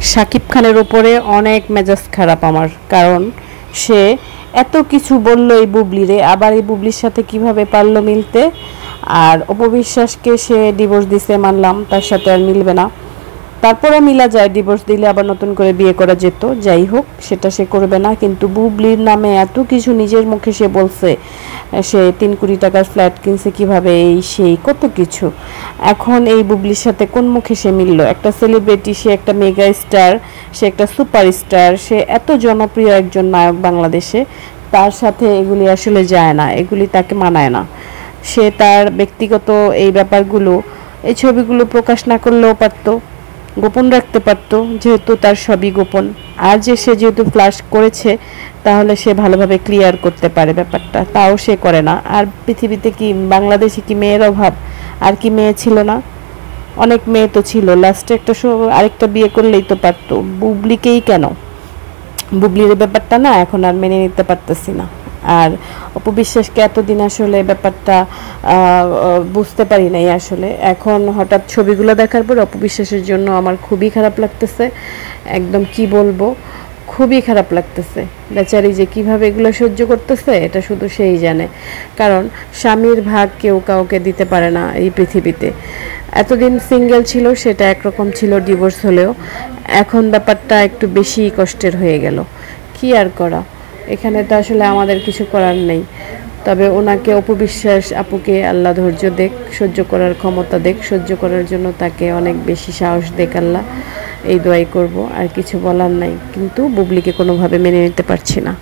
শাকিব খানের উপরে অনেক মেজাজ খারাপ আমার, কারণ সে এত কিছু বলল এই বুবলিরে, আবার এই বুবলির সাথে কিভাবে পারলো মিলতে। আর অপবিশ্বাসকে সে ডিভোর্স দিছে মানলাম, তার সাথে আর মিলবে না, তারপরে মিলা যায়, ডিভোর্স দিলে আবার নতুন করে বিয়ে করা যেত, যাই হোক সেটা সে করবে না। কিন্তু বুবলির নামে এত কিছু নিজের মুখে সে বলছে, সে 3 কোটি টাকার ফ্ল্যাট কিনছে কিভাবে, এই সেই কত কিছু। এখন এই বুবলির সাথে কোন মুখে সে মিলল? একটা সেলিব্রিটি, সে একটা মেগা স্টার, সে একটা সুপারস্টার, সে এত জনপ্রিয় একজন নায়ক বাংলাদেশে, তার সাথে এগুলি আসলে যায় না, এগুলি তাকে মানায় না। সে তার ব্যক্তিগত এই ব্যাপারগুলো, এই ছবিগুলো প্রকাশ না করলেও পারতো, গোপন রাখতে পারতো, যেহেতু তার সবই গোপন। আর যে সে যেহেতু ফ্লাশ করেছে, তাহলে সে ভালোভাবে ক্লিয়ার করতে পারে ব্যাপারটা, তাও সে করে না। আর পৃথিবীতে কি, বাংলাদেশে কি মেয়ের অভাব? আর কি মেয়ে ছিল না? অনেক মেয়ে তো ছিল, লাস্টে একটা আরেকটা বিয়ে করলেই তো পারতো। বুবলিকেই কেন? বুবলির ব্যাপারটা না এখন আর মেনে নিতে পারতেছি না। আর অপবিশ্বাসকে এতদিন আসলে ব্যাপারটা বুঝতে পারি নাই আসলে, এখন হঠাৎ ছবিগুলো দেখার পর অপবিশ্বাসের জন্য আমার খুবই খারাপ লাগতেছে। একদম কি বলবো, খুবই খারাপ লাগতেছে। বেচারি যে কিভাবে এগুলো সহ্য করতেছে এটা শুধু সেই জানে, কারণ স্বামীর ভাগ কেউ কাউকে দিতে পারে না এই পৃথিবীতে। এতদিন সিঙ্গেল ছিল সেটা একরকম ছিল, ডিভোর্স হলেও এখন ব্যাপারটা একটু বেশি কষ্টের হয়ে গেল। কি আর করা, এখানে তো আসলে আমাদের কিছু করার নেই। তবে ওনাকে, অপবিশ্বাস আপুকে আল্লাহ ধৈর্য দেখ, সহ্য করার ক্ষমতা দেখ, সহ্য করার জন্য তাকে অনেক বেশি সাহস দেখ আল্লাহ, এই দোয়াই করব। আর কিছু বলার নাই, কিন্তু বুবলিকে কোনোভাবে মেনে নিতে পারছি না।